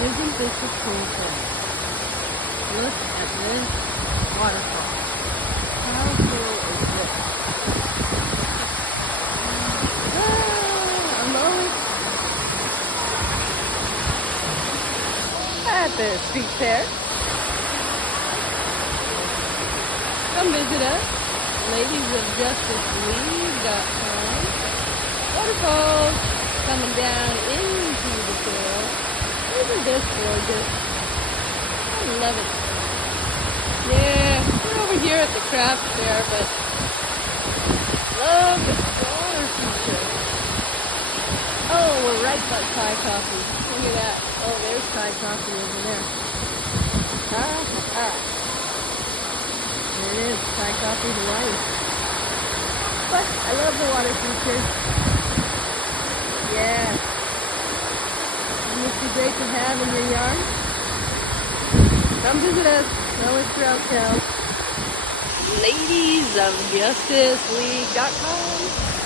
Isn't this a cool thing? Look at this waterfall. How cool is this? Lois at the street fair. Come visit us. ladiesofjustice.com. Waterfall coming down into the trail. Isn't this gorgeous? I love it. Yeah, we're over here at the craft fair, but love the water feature. Oh, we're right by Thai coffee. Look at that. Oh, there's Thai coffee over there. There it is, Thai coffee Hawaii. But I love the water feature. Yeah. Wouldn't this be great to have in your yard? Come visit us, Lois Threlkeld. ladiesofjusticeleague.com.